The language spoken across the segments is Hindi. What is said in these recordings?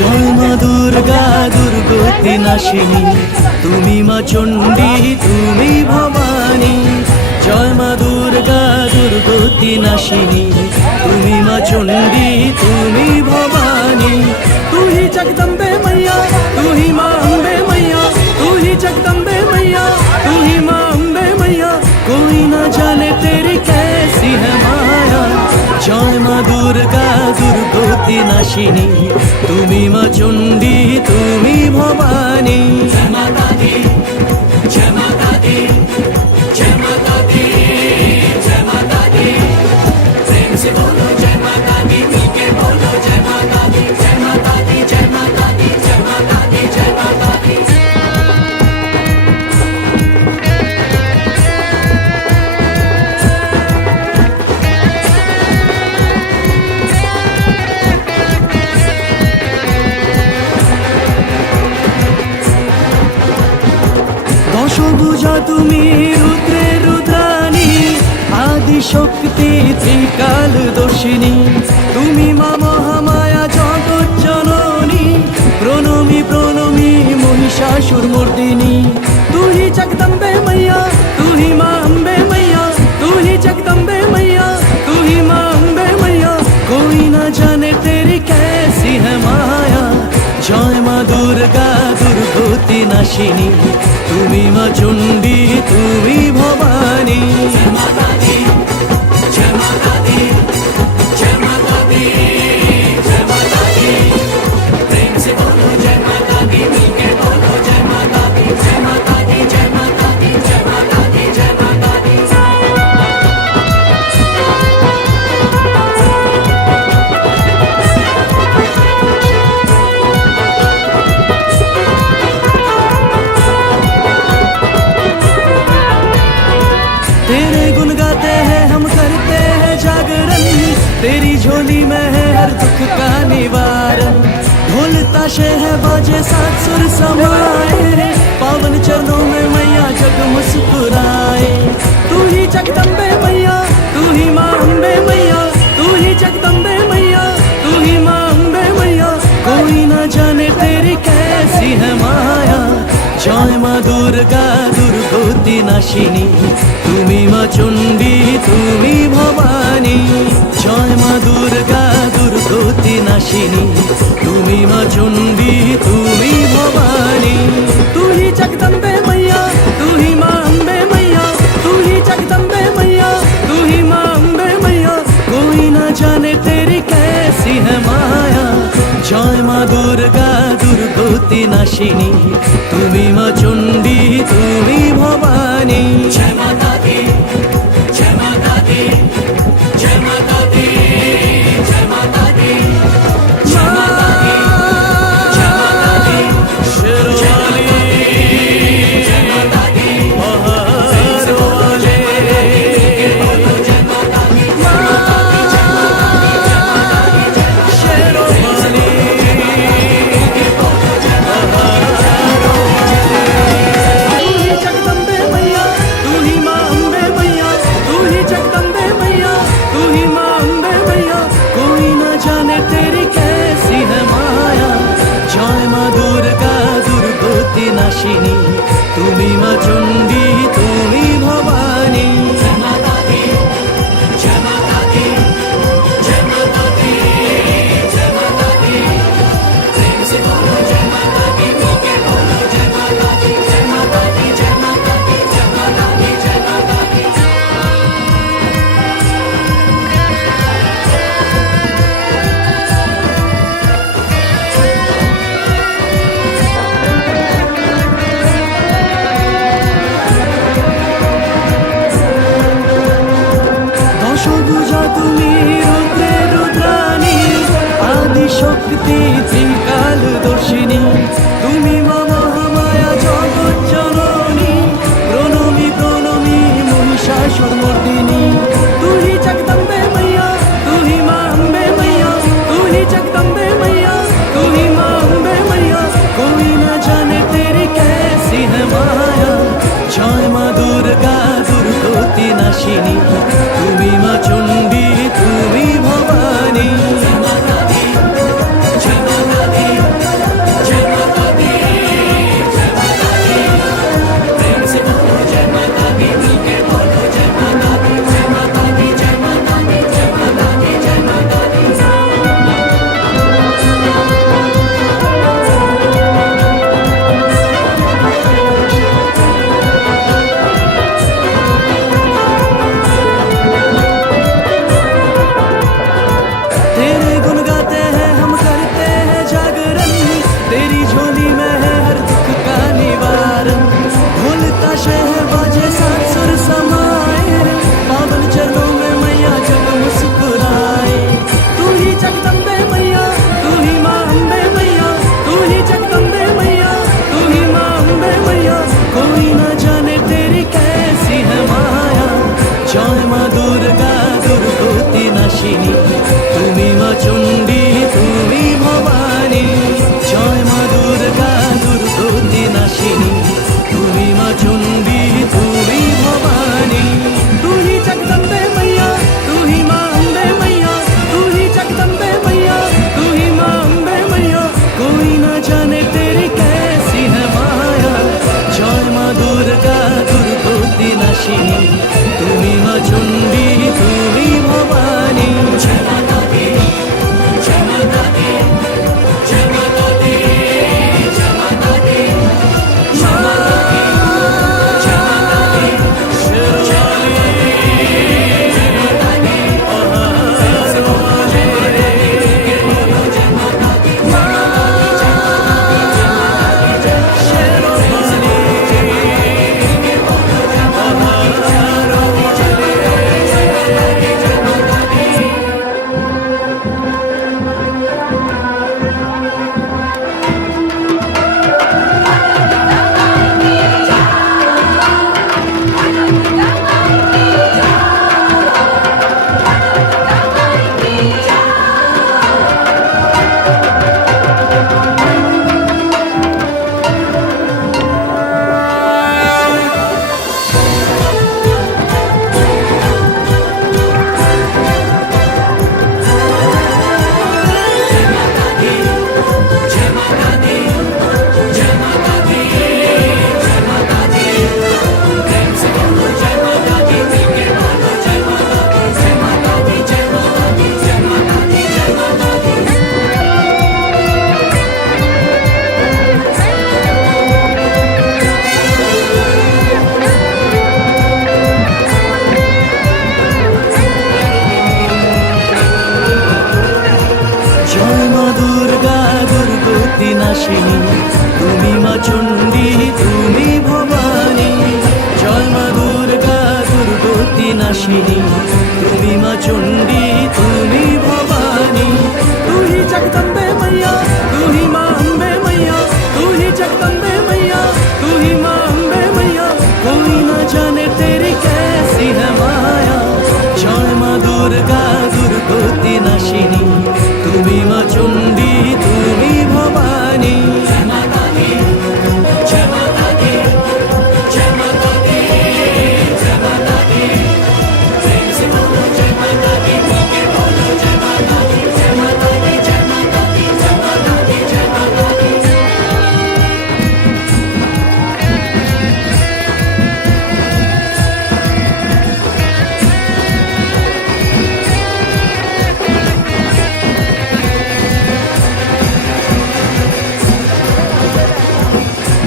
জয় মা দুর্গা দুর্গতি নাশিনী, তুমি মা চণ্ডী তুমি ভবানী। জয় মা দুর্গা দুর্গতি নাশিনী, তুমি মা চণ্ডী তুমি ভবানী। तू ही जगदम्बे मैया, तू ही माँ अम्बे मैया, तू ही जगदम्बे मैया, तू ही माँ अम्बे मैया। कोई न जाने तेरी कैसी है माया। जय माँ दुर्गा दुर्गति नाशिनी, তুমি মা চণ্ডী তুমি ভবানী। জয় মাতা দি, জয় মাতা দি, জয় মাতা দি, জয় মাতা দি। প্রেম से बोलो जय माता दी, मिलके बोलो जय माता दी, जय माता दी, जय माता दी, जय माता दी, जय माता दी। দশভুজা তুমি রুদ্রে রুদ্রাণী, আদি শক্তি ত্রিকাল দর্শিনী। তুমি মা মহামায়া জগৎ জননী, প্রণমী প্রণমী মহিষাসুর মর্দিনী। तू ही जगदम्बे मैया, तू ही माँ अम्बे मैया, तू ही जगदम्बे मैया, तू ही माँ अम्बे मैया। कोई न जाने तेरी कैसी है माया। जय माँ दुर्गा दुर्गति नाशिनी, তুমি মা চণ্ডী তুমি ভবানী। জয় মাতা দি, জয় মাতা দি, জয় মাতা দি, জয় মাতা দি। প্রেম से बोलो जय माता दी, मिलके बोलो जय माता दी, जय माता दी, जय माता दी, जय माता दी, जय माता दी। तेरे गुण गाते हैं हम करते हैं जागरण, तेरी झोली में है हर दुख का निवारण। ढोल ताशे है बाजे साथ सुर समाए, पावन चरणों में मैया जग मुस्कुराए। तू ही जगदम्बे मैया, तू ही माँ अम्बे मैया, तू ही जगदम्बे मैया, तू ही माँ अम्बे मैया। कोई न जाने तेरी कैसी है माया। জয় মা দুর্গা দুর্গতি নাশিনী, তুমি মা চণ্ডী তুমি ভবানী। জয় মা দুর্গা দুর্গতি নাশিনী, তুমি মা চণ্ডী তুমি ভবানী। तू ही जगदम्बे मैया, तू ही माँ अम्बे मैया, तू ही जगदम्बे मैया, तू ही माँ अम्बे मैया। कोई न जाने तेरी कैसी है माया। জয় মা দুর্গা দুর্গতি নাশিনী, তুমি মা চণ্ডী তুমি ভবানী। জয় মাতা দি, জয় মাতা দি, জয় মাতা দি, জয় মাতা দি, জয় মাতা দি, জয় মাতা দি। শেরওয়ালি জয় মাতা দি, বহারওয়ালি বলো জয় মাতা দি, জয় মাতা দি, জয় মাতা দি, জয় মাতা দি, শেরওয়ালি जगदम्बे मैया, तू ही माँ अम्बे मैया, तू ही जगदम्बे मैया, तू ही माँ अम्बे मैया। कोई न जाने तेरी कैसी है माया। जय माँ दुर्गा दुर्गति नाशिनी, তুমি মা চণ্ডী তুমি ভবানী। জয় মাতা দি, জয় মাতা দি, জয় মাতা দি, জয় মাতা দি। প্রেম से बोलो जय माता दी, मिलके बोलो जय माता दी, जय माता दी, जय माता दी, जय माता दी, जय माता दी। দশভুজা তুমি রুদ্রে রুদ্রাণী, আদি শক্তি ত্রিকাল দর্শিনী। তুমি মা মহামায়া জগৎ জননী, প্রণমী প্রণমী মহিষাসুর মর্দিনী। तू ही जगदम्बे मैया, तू ही माँ अम्बे मैया, तू ही जगदम्बे मैया, तू ही माँ अम्बे मैया। कोई न जाने तेरी कैसी है माया। জয় মা দুর্গা দুর্গতি নাশিনী, তুমি মা চণ্ডী তুমি ভবানী। জয় মাতা দি, জয় মাতা দি। নাশিনী, তুমি মা চণ্ডী তুমি ভবানী। জয় মা দুর্গা দুর্গতি নাশিনী, তুমি মা চণ্ডী তুমি ভবানী। तू ही जगदम्बे मैया, तू ही माँ अम्बे मैया, तू ही जगदम्बे मैया, तू ही माँ अम्बे मैया। कोई न जाने तेरी कैसी है माया। जय माँ दुर्गा दुर्गति नाशिनी, তুমি মা চণ্ডী তুমি ভবানী। জয় মাতা দি, জয় মাতা দি, জয় মাতা দি, জয় মাতা দি। প্রেম से बोलो जय माता दी, बोके बोलो जय माता दी, जय माता दी, जय माता दी, जय माता दी, जय माता दी।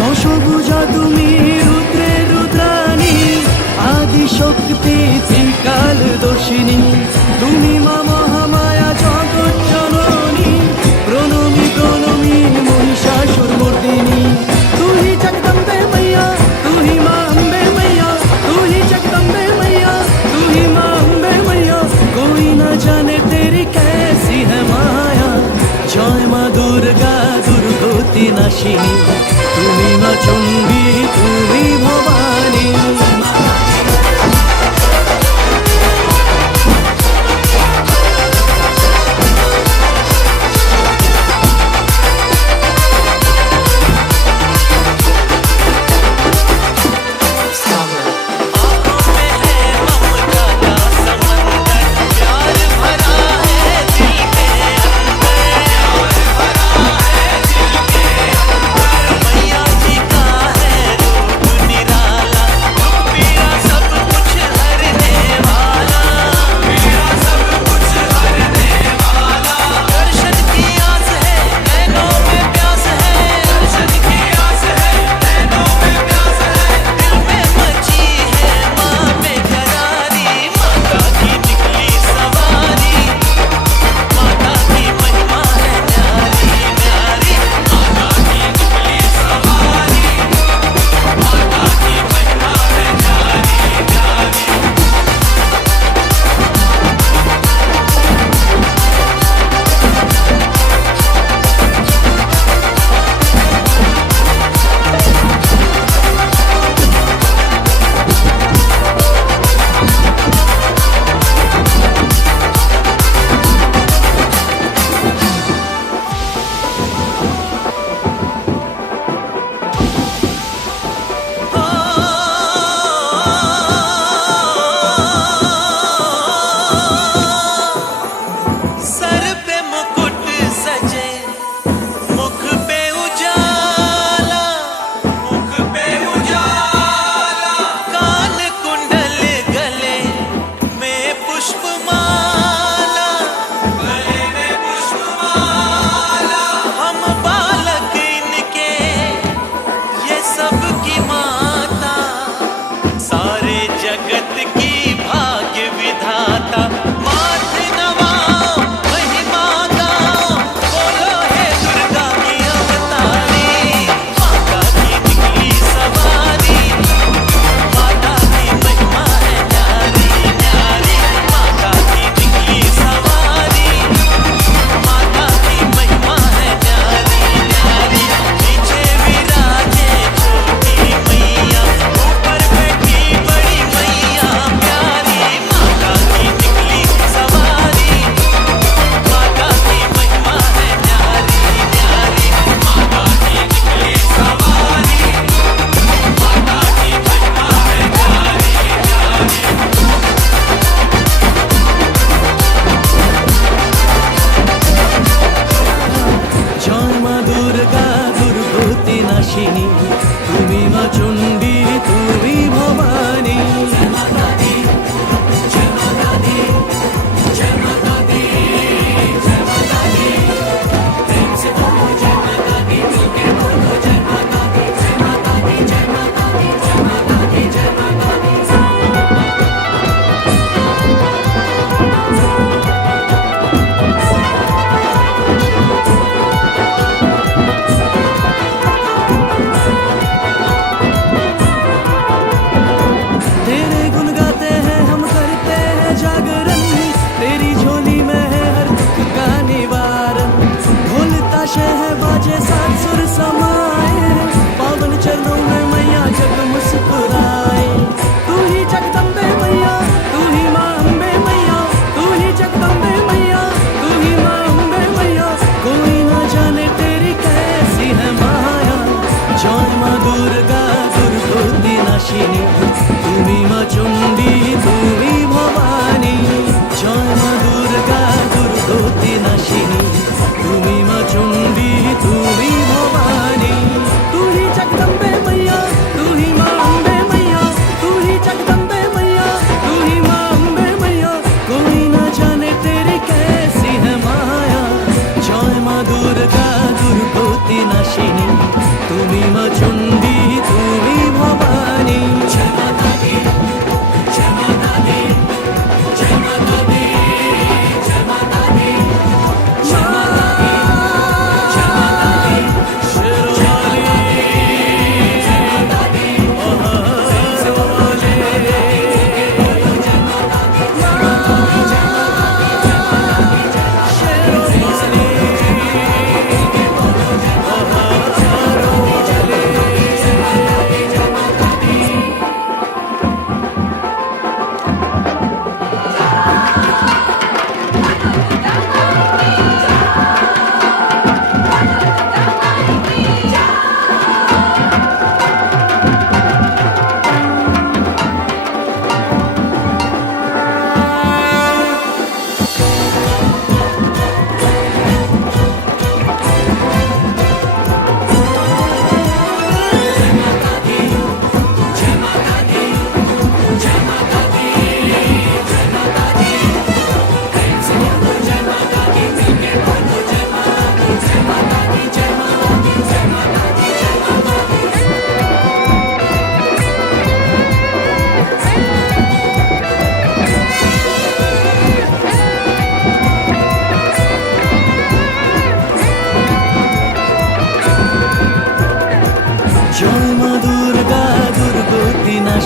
দশভুজা তুমি রুদ্রে রুদ্রাণী, আদি শক্তি ত্রিকাল দর্শিনী। তুমি মা মহামায়া জগৎ জননী, প্রণমী প্রণমী মহিষাসুর মর্দিনী। तू ही जगदम्बे मैया, तू ही माँ अम्बे मैया, तू ही जगदम्बे मैया, तू ही माँ अम्बे मैया। कोई न जाने तेरी कैसी है माया। जय माँ दुर्गा दुर्गति नाशिनी, তুমি মা চণ্ডী তুমি ভবানী। मैया जी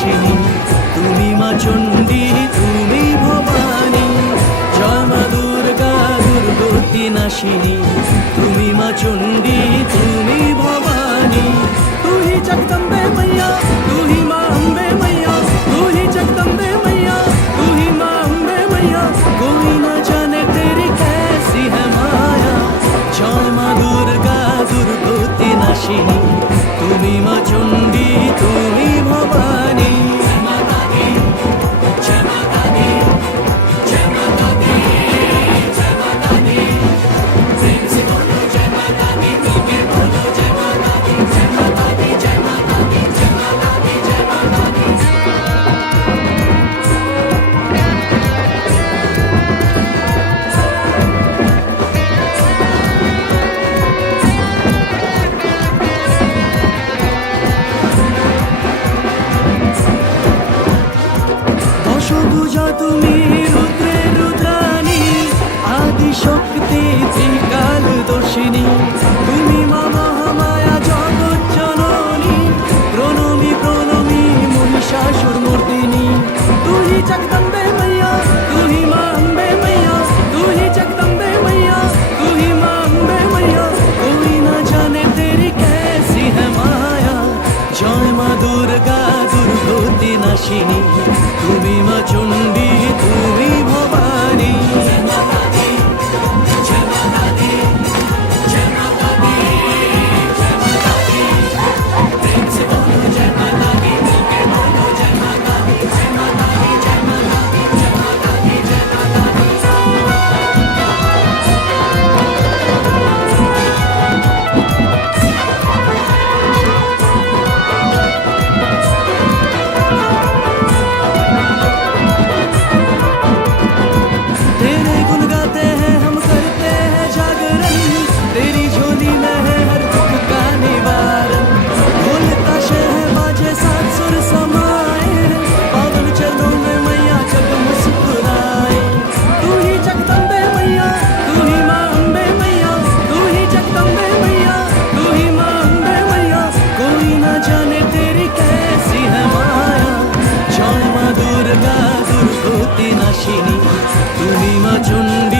নাশিনী, তুমি মা চণ্ডী তুমি ভবানী। জয় মা দুর্গা দুর্গতি নাশিনী, তুমি মা চণ্ডী তুমি ভবানী। तू ही जगदम्बे मैया, तू ही माँ अम्बे मैया, तू ही जगदम्बे मैया, तू ही माँ अम्बे मैया। कोई न जाने तेरी कैसी है माया। जय माँ दुर्गा दुर्गति नाशिनी, তুমি মা চণ্ডী তুমি ভবানী। দশভুজা তুমি রুদ্রে রুদ্রাণী, আদি শক্তি ত্রিকাল দর্শিনী। তুমি মা মহামায়া জগৎ জননী, প্রণমী প্রণমী মহিষাসুর মর্দিনী। तू ही जगदम्बे मैया, तू ही माँ अम्बे मैया, तू ही जगदम्बे मैया, तू ही माँ अम्बे मैया। कोई न जाने तेरी कैसी है माया। जय माँ दुर्गा दुर्गति नाशिनी, তুমি মা চণ্ডী তুমি ভবানী। तेरे गुण गाते हैं हम करते हैं जागरण, तेरी झोली में है हर दुख का निवारण। ढोल ताशे हैं बाजे साथ सुर समाए, पावन चरणों में मैया जग मुस्कुराए। तू ही जगदम्बे मैया, तू ही माँ अम्बे मैया, तू ही जगदम्बे मैया, तू ही माँ अम्बे मैया। कोई न जाने तेरी कैसी है माया। जय माँ दुर्गा दुर्गति नाशिनी, তুমি মা চণ্ডী